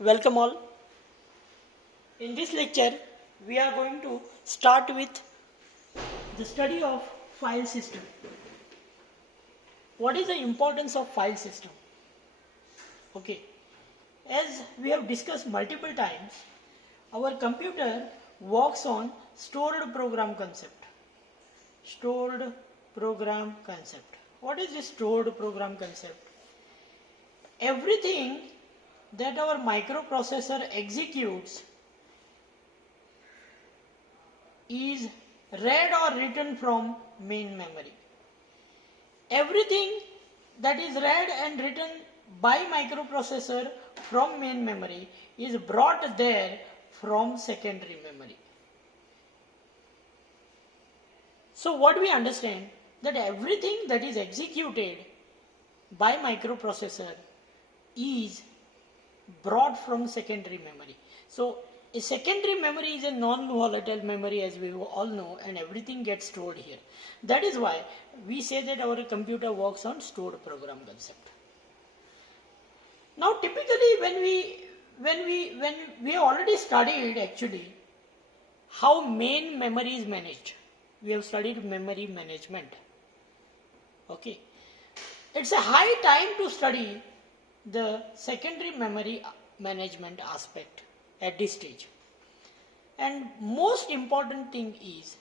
Welcome all. In this lecture, we are going to start with the study of file system. What is the importance of file system? Okay, as we have discussed multiple times, our computer works on stored program concept. Stored program concept. What is this stored program concept? Everything that our microprocessor executes is read or written from main memory. Everything that is read and written by microprocessor from main memory is brought there from secondary memory. So what we understand that everything that is executed by microprocessor is brought from secondary memory. So a secondary memory is a non-volatile memory, as we all know, and everything gets stored here. That is why we say that our computer works on stored program concept. Now typically when we already studied actually how main memory is managed. We have studied memory management. Okay. It's a high time to study the secondary memory management aspect at this stage. And most important thing is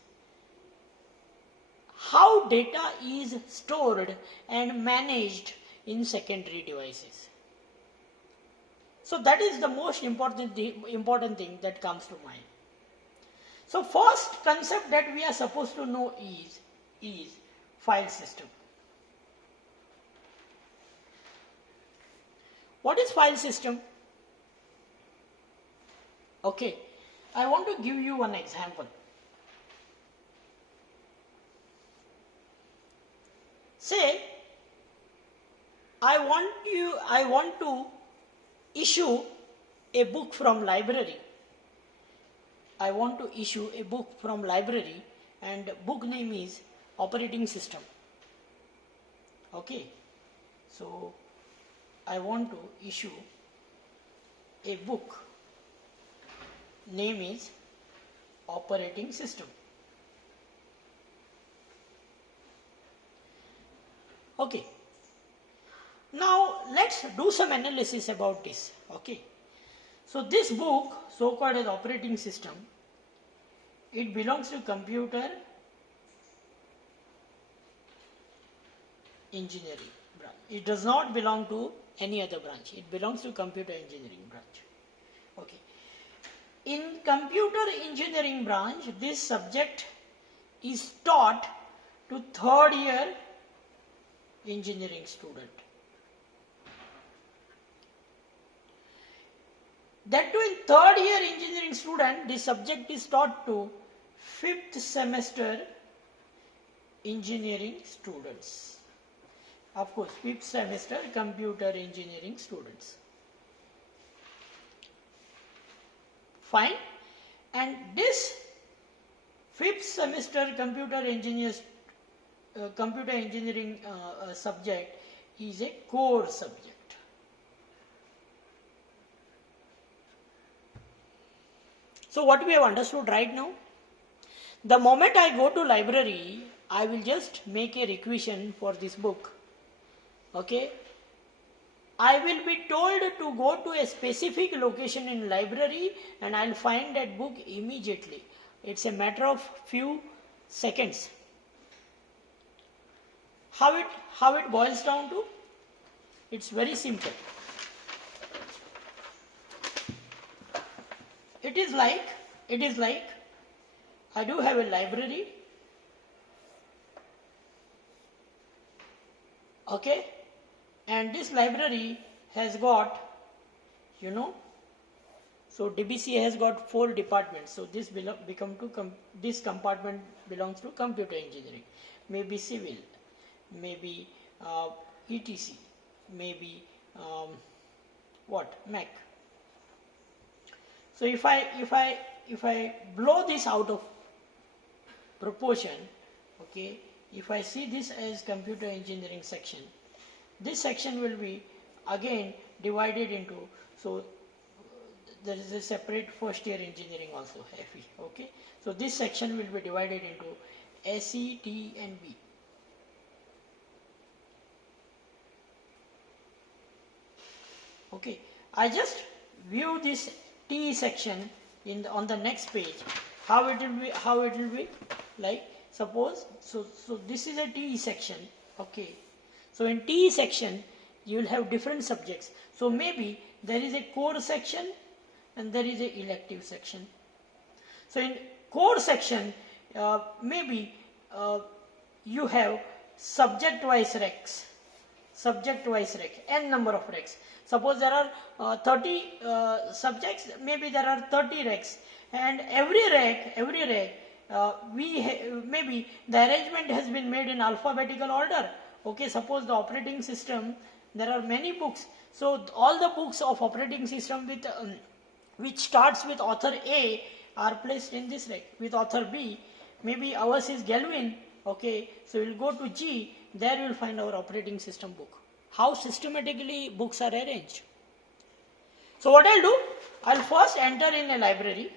how data is stored and managed in secondary devices. So that is the most important thing that comes to mind. So first concept that we are supposed to know is file system. What is file system? Okay, I want to give you one example. Say, I want to issue a book from library. I want to issue a book from library and book name is operating system. Okay, so I want to issue a book. Name is operating system. Okay. Now let's do some analysis about this. Okay. So this book, so called as operating system, it belongs to computer engineering branch. It does not belong to any other branch. It belongs to computer engineering branch. Okay. In computer engineering branch, this subject is taught to third year engineering student. That too in third year engineering student, this subject is taught to fifth semester engineering students. Of course, fifth semester computer engineering students. Fine. And this fifth semester computer engineering subject is a core subject. So what we have understood right now, the moment I go to library, I will just make a requisition for this book. Okay. I will be told to go to a specific location in library and I'll find that book immediately. It's a matter of few seconds. How it boils down to? It's very simple. It is like I do have a library. Okay. And this library has got, so DBC has got 4 departments. So this this compartment belongs to computer engineering, maybe civil, maybe ETC, maybe Mac. So if I blow this out of proportion, okay, if I see this as computer engineering section, this section will be again divided into, so there is a separate first year engineering also, FE. Okay, so this section will be divided into SE, T and B. Okay, I just view this T section on the next page. How it will be like, suppose so this is a T section. Okay, so in T section you will have different subjects. So maybe there is a core section and there is a elective section. So in core section maybe you have subject wise recs, n number of recs. Suppose there are 30 subjects, maybe there are 30 recs, and every rec maybe the arrangement has been made in alphabetical order. Okay, suppose the operating system, there are many books, so all the books of operating system with which starts with author A are placed in this rec. With author B, maybe ours is Galvin. Okay, so we will go to G, there you will find our operating system book. How systematically books are arranged. So what I'll do, I'll first enter in a library.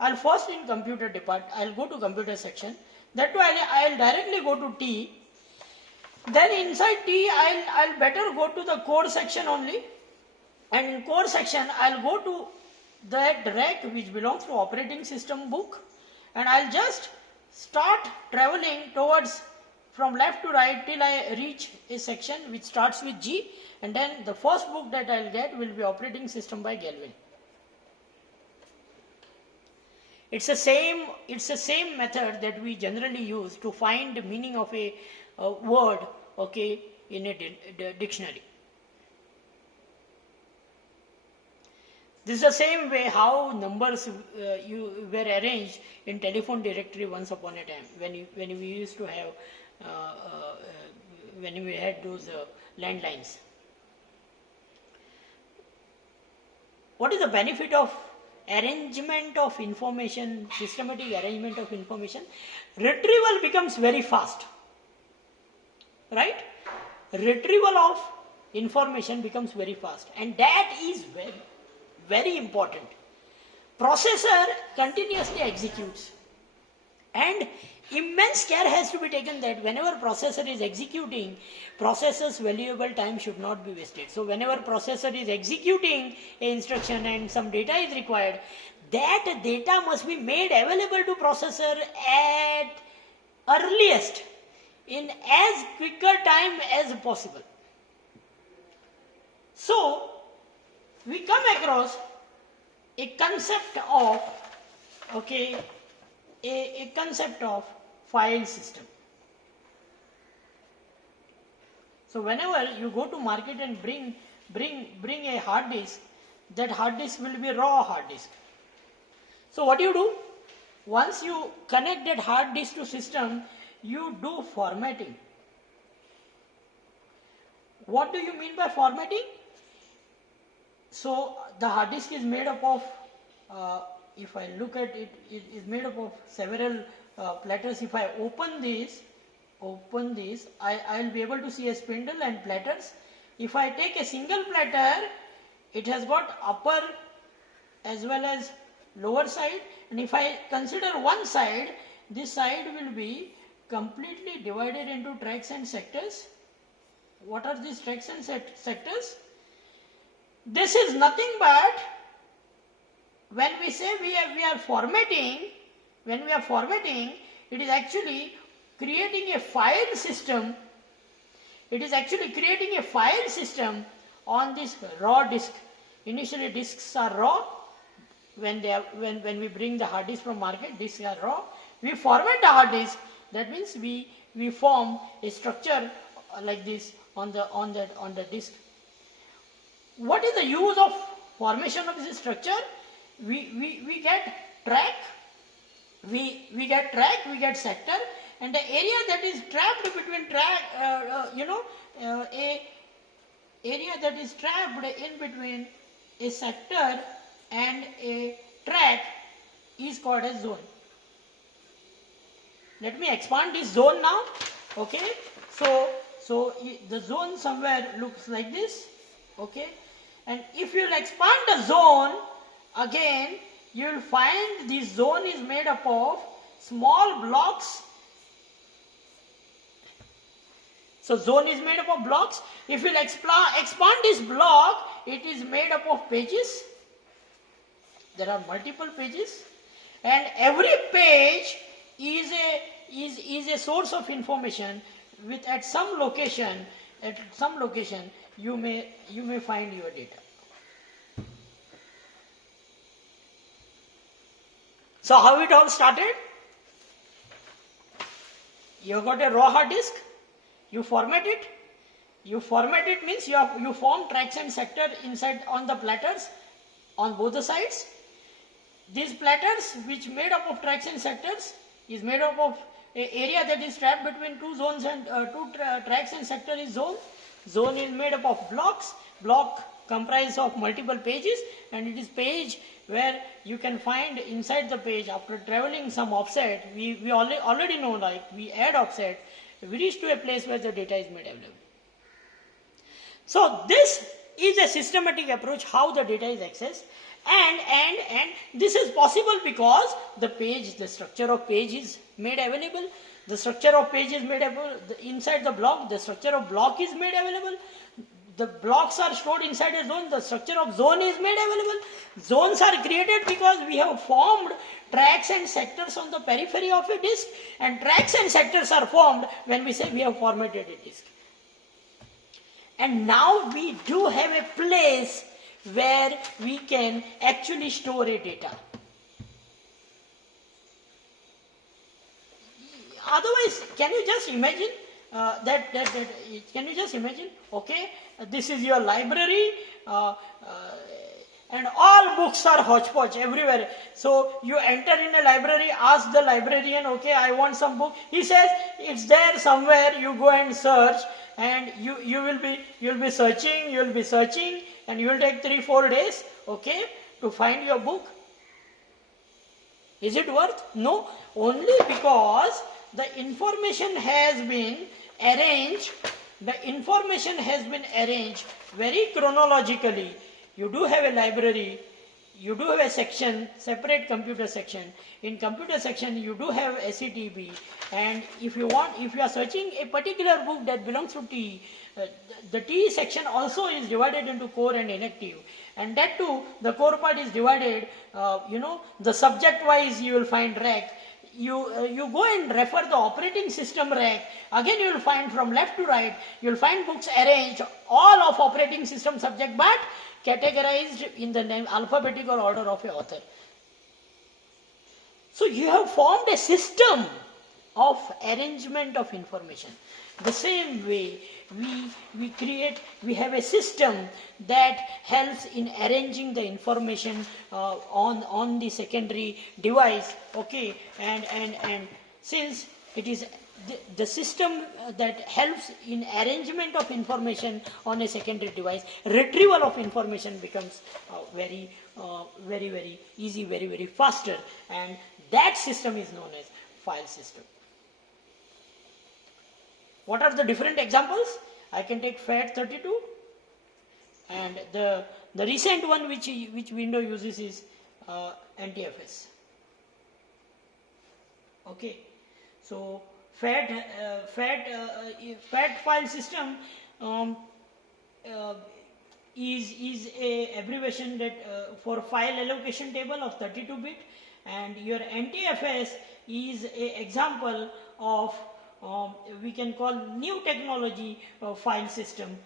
I'll first in computer department, I'll go to computer section. That too I'll directly go to T. Then inside T, I'll better go to the core section only. And in core section, I'll go to that rec which belongs to operating system book. And I'll just start traveling towards from left to right till I reach a section which starts with G, and then the first book that I'll get will be Operating System by Galvin. It's the same method that we generally use to find the meaning of a word, okay, in a dictionary. This is the same way how numbers were arranged in telephone directory once upon a time, when we used to have when we had those landlines. What is the benefit of arrangement of information, systematic arrangement of information? Retrieval becomes very fast, right? Retrieval of information becomes very fast, and that is very, very important. Processor continuously executes, and immense care has to be taken that whenever processor is executing, processor's valuable time should not be wasted. So whenever processor is executing an instruction and some data is required, that data must be made available to processor at earliest in as quicker time as possible. So we come across a concept of, okay, a concept of file system. So whenever you go to market and bring a hard disk, that hard disk will be raw hard disk. So what you do, once you connect that hard disk to system, you do formatting. What do you mean by formatting? So the hard disk is made up of, if I look at it, it is made up of several platters. If I open this, I will be able to see a spindle and platters. If I take a single platter, it has got upper as well as lower side, and if I consider one side, this side will be completely divided into tracks and sectors. What are these tracks and sectors? This is nothing but, when we say we are formatting, it is actually creating a file system. It is actually creating a file system on this raw disk. Initially disks are raw. When we bring the hard disk from market, disks are raw. We format the hard disk. That means we form a structure like this on the disk. What is the use of formation of this structure? We get track, we get sector, and the area that is trapped between area that is trapped in between a sector and a track is called as zone. Let me expand this zone now. Okay, so the zone somewhere looks like this. Okay, And if you will expand the zone, again you will find this zone is made up of small blocks. So zone is made up of blocks. If you will expand this block, it is made up of pages. There are multiple pages, and every page is a source of information. With at some location you may find your data. So how it all started? You got a raw hard disk, you format it. You format it means you form tracks and sector inside on the platters on both the sides. These platters, which made up of tracks and sectors, is made up of an area that is trapped between two zones, and tracks and sector is zone. Zone is made up of blocks. Block comprised of multiple pages, and it is page where you can find inside the page, after traveling some offset, we already know, like we add offset, we reach to a place where the data is made available. So this is a systematic approach how the data is accessed, and this is possible because the structure of page is made available. The structure of page is made available inside the block. The structure of block is made available. The blocks are stored inside a zone. The structure of zone is made available. Zones are created because we have formed tracks and sectors on the periphery of a disk, and tracks and sectors are formed when we say we have formatted a disk. And now we do have a place where we can actually store a data. Otherwise, can you just imagine can you just imagine, okay, this is your library, and all books are hodgepodge everywhere. So you enter in a library, ask the librarian, okay, I want some book. He says it's there somewhere. You go and search, and you will be searching, and you will take 3-4 days, okay, to find your book. Is it worth? No, only because the information has been arranged. The information has been arranged very chronologically. You do have a library, you do have a section, separate computer section. In computer section, you do have SCTP, and if you are searching a particular book that belongs to T, the T section also is divided into core and inactive, and that too, the core part is divided. The subject wise you will find rack. You go and refer the operating system rack. Again, you will find from left to right. You will find books arranged all of operating system subject, but categorized in the name alphabetical order of a author. So you have formed a system of arrangement of information. The same way we have a system that helps in arranging the information on the secondary device, okay, and since it is the system that helps in arrangement of information on a secondary device, retrieval of information becomes very easy, very faster, and that system is known as file system. What are the different examples? I can take FAT32, and the recent one which Windows uses is NTFS. Okay, so FAT file system is a abbreviation that for file allocation table of 32-bit, and your NTFS is a example of we can call new technology file system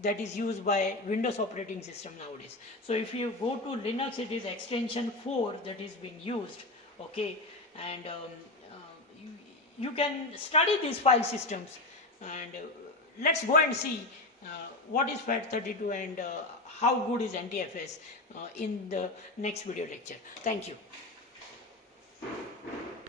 that is used by Windows operating system nowadays. So if you go to Linux, it is extension 4 that is being used, okay, and you can study these file systems, and let's go and see what is FAT32 and how good is NTFS in the next video lecture. Thank you.